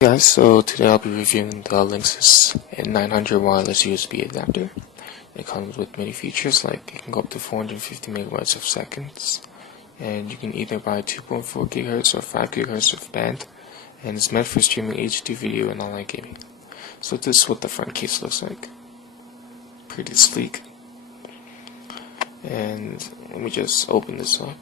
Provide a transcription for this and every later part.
Guys, so today I'll be reviewing the Linksys N900 wireless USB adapter. It comes with many features like it can go up to 450 megabytes of seconds, and you can either buy 2.4 GHz or 5 GHz of band, and it's meant for streaming HD video and online gaming. So this is what the front case looks like. Pretty sleek. And let me just open this up.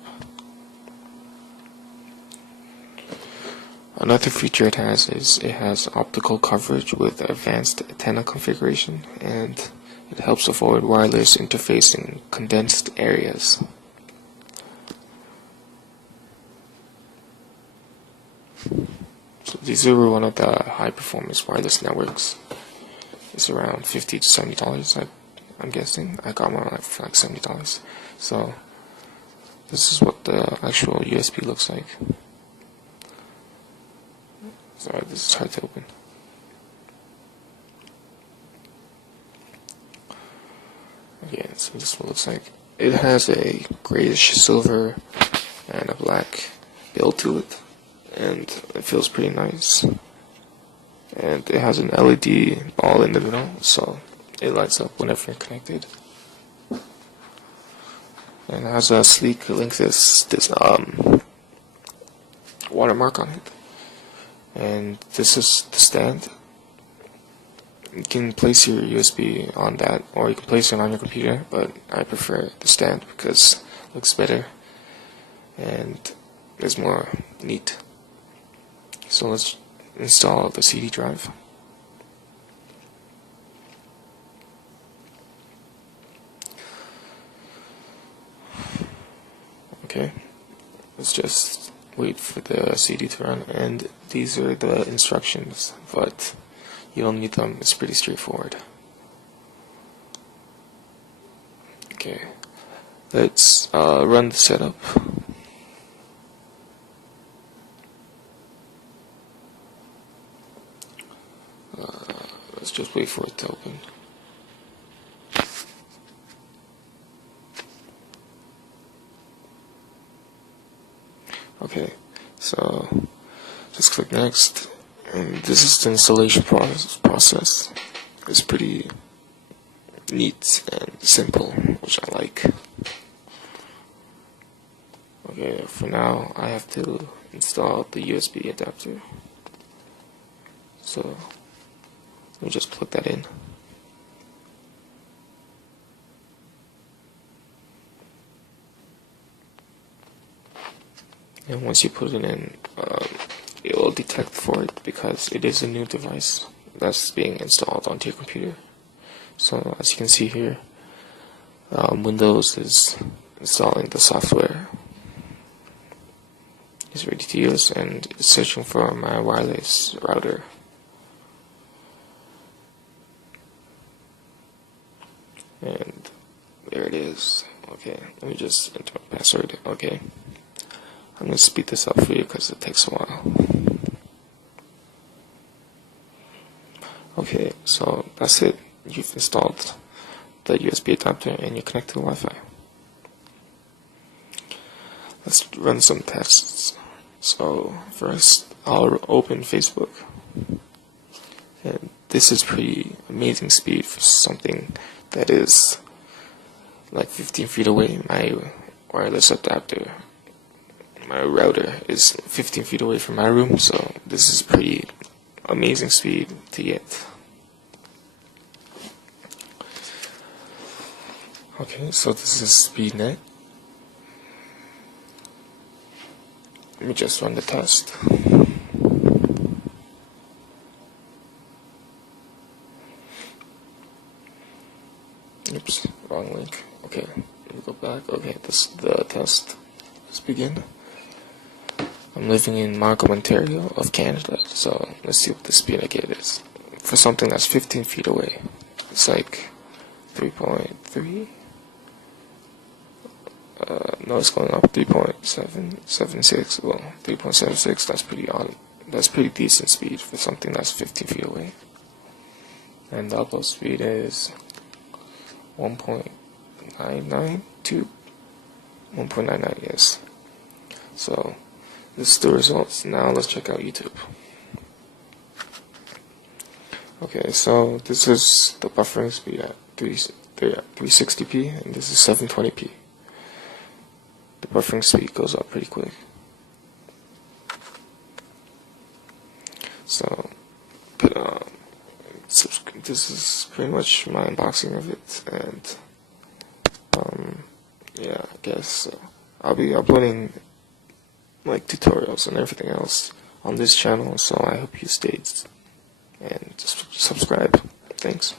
Another feature it has is it has optical coverage with advanced antenna configuration, and it helps avoid wireless interface in condensed areas. So these are one of the high performance wireless networks. It's around $50 to $70, I'm guessing. I got one for like $70. So this is what the actual USB looks like. Sorry, this is hard to open. Okay, so this is what it looks like. It has a grayish silver and a black build to it, and it feels pretty nice. And it has an LED ball in the middle, so it lights up whenever you're connected. And it has a sleek Linksys watermark on it. And this is the stand. You can place your USB on that, or you can place it on your computer, but I prefer the stand because it looks better and it's more neat. So let's install the CD drive. Okay, let's just wait for the CD to run, and these are the instructions, but you don't need them. It's pretty straightforward. Okay, let's run the setup. Let's just wait for it to open. Okay, so just click next, and this is the installation process. It's pretty neat and simple, which I like. Okay, for now I have to install the USB adapter, so let me just plug that in. And once you put it in, it will detect for it because it is a new device that's being installed onto your computer. So as you can see here, Windows is installing the software. It's ready to use, and it's searching for my wireless router. And there it is. Okay, let me just enter my password. Okay. I'm going to speed this up for you because it takes a while. Okay, so that's it. You've installed the USB adapter and you connect to the Wi-Fi. Let's run some tests. So first, I'll open Facebook. And this is pretty amazing speed for something that is like 15 feet away. My wireless adapter, my router is 15 feet away from my room, so this is pretty amazing speed to get. Okay, so this is SpeedNet. Let me just run the test. Oops, wrong link. Okay, let me go back. Okay, this is the test. Let's begin. I'm living in Markham, Ontario of Canada, so let's see what the speed I get is. For something that's 15 feet away, it's like 3.3. No, it's going up 3.776. Well, 3.76. That's pretty odd. That's pretty decent speed for something that's 15 feet away. And the upload speed is 1.99 to 1.99. Yes. So this is the results. Now let's check out YouTube. Okay, so this is the buffering speed at 360p, and this is 720p. The buffering speed goes up pretty quick. So, but this is pretty much my unboxing of it, and yeah, I guess I'll be uploading like tutorials and everything else on this channel, so I hope you stayed and just subscribe. Thanks.